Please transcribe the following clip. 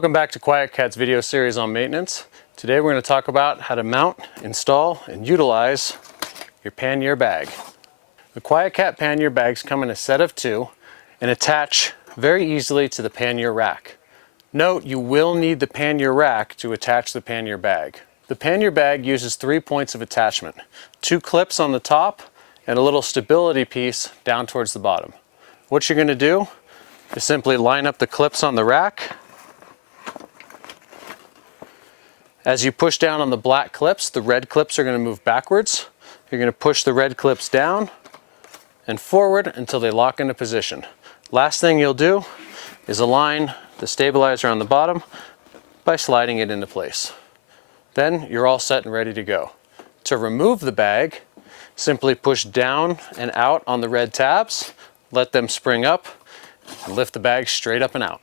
Welcome back to QuietKat's video series on maintenance. Today we're going to talk about how to mount, install, and utilize your pannier bag. The QuietKat pannier bags come in a set of 2 and attach very easily to the pannier rack. Note, you will need the pannier rack to attach the pannier bag. The pannier bag uses 3 points of attachment, 2 clips on the top and a little stability piece down towards the bottom. What you're going to do is simply line up the clips on the rack. As you push down on the black clips, the red clips are going to move backwards. You're going to push the red clips down and forward until they lock into position. Last thing you'll do is align the stabilizer on the bottom by sliding it into place. Then you're all set and ready to go. To remove the bag, simply push down and out on the red tabs, let them spring up, and lift the bag straight up and out.